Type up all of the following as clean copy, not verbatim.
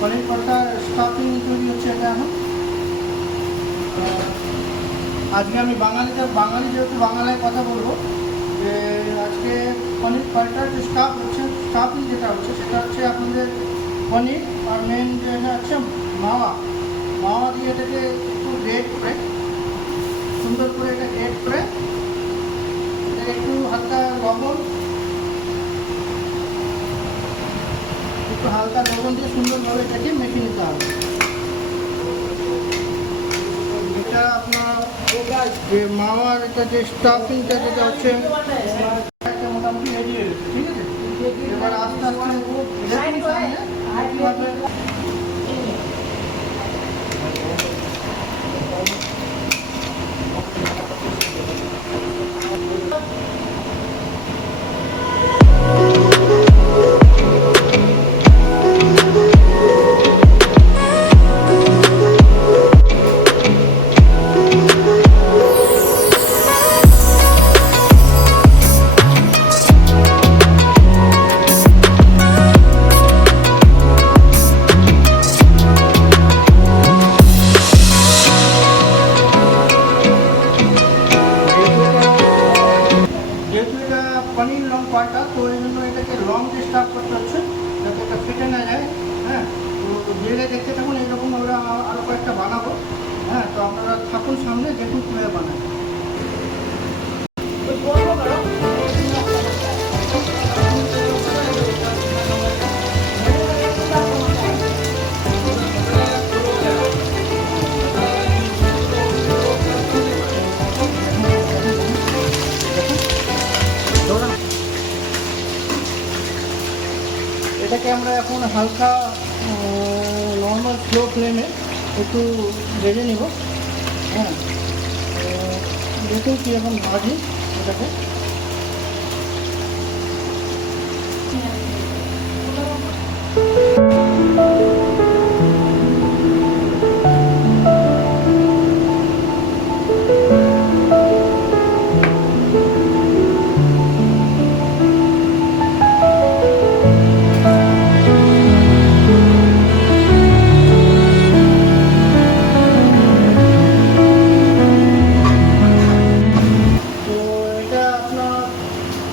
পনির পরোটা stuffing তৈরি হচ্ছে এটা এখন। আজকে আমি বাঙালি যেহেতু বাংলায় কথা বলবো, যে আজকে পনির পরোটার যে স্টাফিং যেটা হচ্ছে সেটা হচ্ছে আপনাদের পনির, আর মেন যেটা হচ্ছে মাওয়া দিয়ে এটাকে একটু গ্রেট করে, সুন্দর করে এটা গ্রেট করে এটাকে একটু হালকা লবণ দিয়ে সুন্দরভাবে এটাকে মেখে নিতে হবে। এটা আপনার যে মাওয়ার এটা যে স্টাফিংটা যেটা হচ্ছে মোটামুটি রেডি হয়ে গেছে, ঠিক আছে। এবার আস্তে আস্তে পনির লং পরোটা, তো এই জন্য এটাকে লং দিয়ে স্টাফ করতে হচ্ছে যাতে এটা ফেটে না যায়। হ্যাঁ, তো জেলে দেখতে থাকুন, এইরকমভাবে আরও কয়েকটা বানাবো। হ্যাঁ, তো আপনারা থাকুন সামনে, দেখুন কীভাবে বানায়। এটাকে আমরা এখন হালকা নর্মাল স্লো ফ্লেমে একটু ভেজে নেব। হ্যাঁ, দেখুন কীরকম ভাজি এটাকে।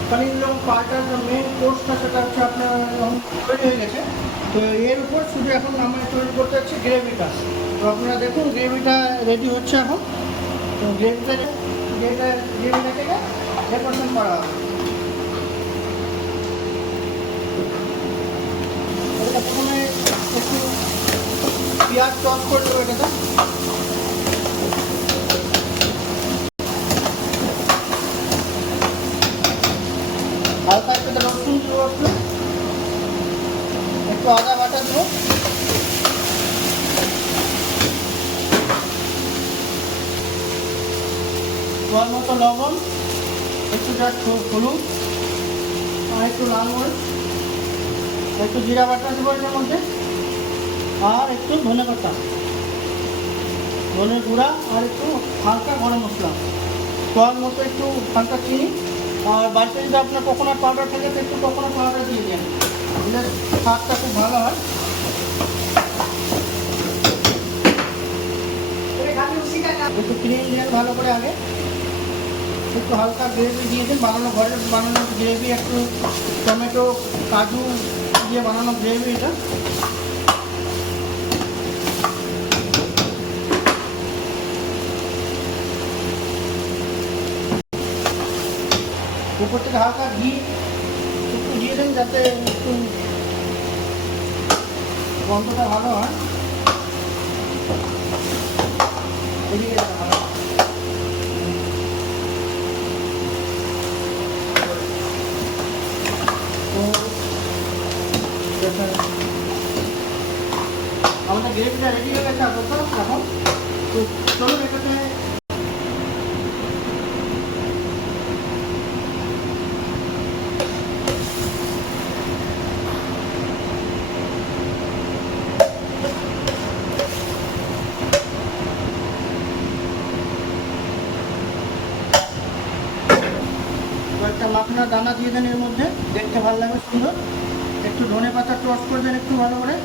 পনির লং পরোটার যে মেন কোর্সটা সেটা হচ্ছে আপনার তৈরি হয়ে গেছে। তো এর উপর শুধু এখন আমরা তৈরি করতে হচ্ছে গ্রেভিটা। তো আপনারা দেখুন গ্রেভিটা রেডি হচ্ছে এখন। তো গ্রেভিটাকে ডেকোরেশন করা হবে। এটা প্রথমে একটু পেঁয়াজ টস করে দেবো এটাতে। হালকা একটু রসুন দেবো, একটু আদা বাটা দেবো, স্বাদ মতো লবণ, একটু হলুদ, আর একটু লাল মরিচ, একটু জিরা বাটা দেবো এটার মধ্যে, আর একটু ধনে পাতা, ধনে গুঁড়া, আর একটু হালকা গরম মশলা, স্বাদ মতো একটু হালকা চিনি। আর বাড়িতে যদি আপনার কোকোনাট পাউডার থাকে তো একটু কোকোনাট পাউডার দিয়ে দেন, দিলে স্বাদটা খুব ভালো হয়। একটু ক্রিম দিয়ে ভালো করে আগে একটু হালকা গ্রেভি দিয়ে দিন, ঘরের বানানো গ্রেভি, একটু টমেটো কাজু দিয়ে বানানো গ্রেভি এটা। উপর থেকে হালকা ঘি একটু দিয়ে দেন যাতে একটু গন্ধটা ভালো হয়। এদিকে ভালো আমাদের গ্রেভিটা রেডি হয়ে গেছে আপাতত। এখন তো চলুন এটাতে একটা মাখনা দানা দিয়ে দেন, এর মধ্যে দেখতে ভালো লাগবে সুন্দর। একটু ধনে পাতা টস করে দেন একটু ভালো করে।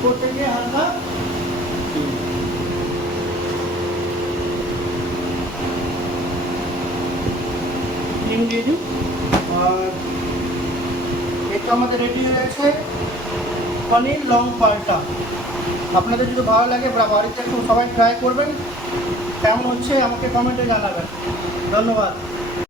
উপর থেকে হালকা ডিম দিয়ে দিই। আর এটা আমাদের রেডি হয়ে গেছে পনির লং পাল্টা। আপনাদের যদি ভালো লাগে বাড়িতে একটু সবাই ট্রাই করবেন, কেমন হচ্ছে আমাকে কমেন্টে জানাবেন। ধন্যবাদ।